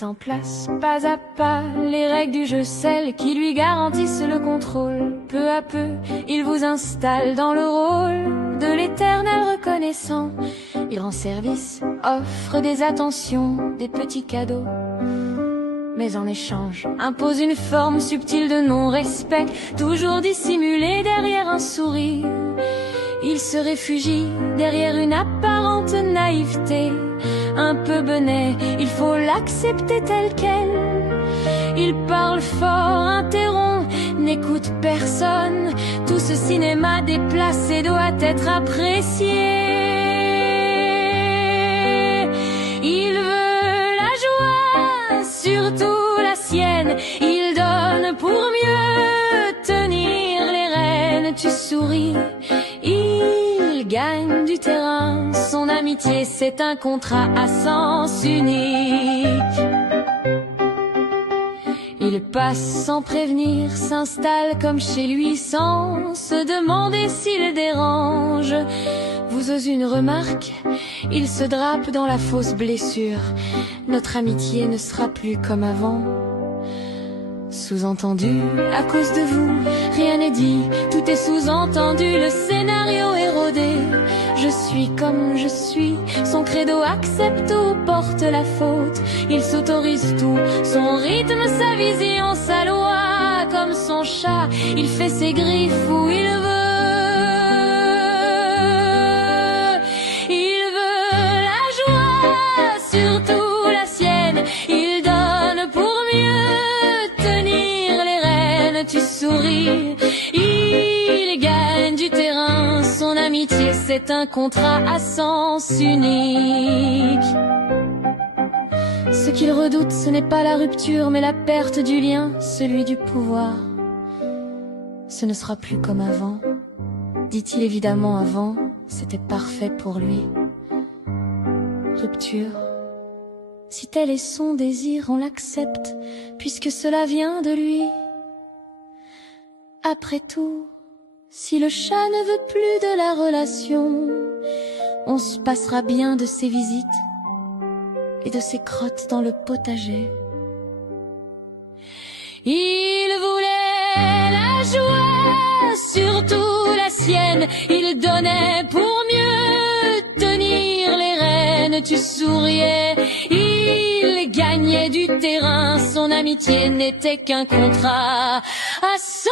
met en place, pas à pas, les règles du jeu, celles qui lui garantissent le contrôle. Peu à peu, il vous installe dans le rôle de l'éternel reconnaissant. Il rend service, offre des attentions, des petits cadeaux. Mais en échange, impose une forme subtile de non-respect, toujours dissimulée derrière un sourire. Il se réfugie derrière une apparente naïveté, un peu benêt, il faut l'accepter tel quel. Il parle fort, interrompt, n'écoute personne. Tout ce cinéma déplacé doit être apprécié. Il veut la joie, surtout la sienne. Il donne pour mieux tenir les rênes. Tu souris, il gagne du terrain. Son amitié, c'est un contrat à sens unique. Il passe sans prévenir, s'installe comme chez lui sans se demander s'il dérange. Vous osez une remarque, il se drape dans la fausse blessure. Notre amitié ne sera plus comme avant. Sous-entendu, à cause de vous, rien n'est dit, tout est sous-entendu, le scénario est rodé. Je suis comme je suis, son credo accepte ou porte la faute. Il s'autorise tout, son rythme, sa vision, sa loi, comme son chat, il fait ses griffes où il veut. Il veut la joie, surtout la sienne, il donne pour mieux tenir les rênes. Tu souris, il gagne du terrain, son amitié c'est un contrat à sens unique. Ce qu'il redoute, ce n'est pas la rupture, mais la perte du lien, celui du pouvoir. Ce ne sera plus comme avant, dit-il évidemment avant, c'était parfait pour lui. Rupture, si tel est son désir, on l'accepte, puisque cela vient de lui. Après tout, si le chat ne veut plus de la relation, on se passera bien de ses visites et de ses crottes dans le potager. Il voulait la joie, surtout la sienne, il donnait pour mieux tenir les rênes. Tu souriais, il gagnait du terrain, son amitié n'était qu'un contrat à 100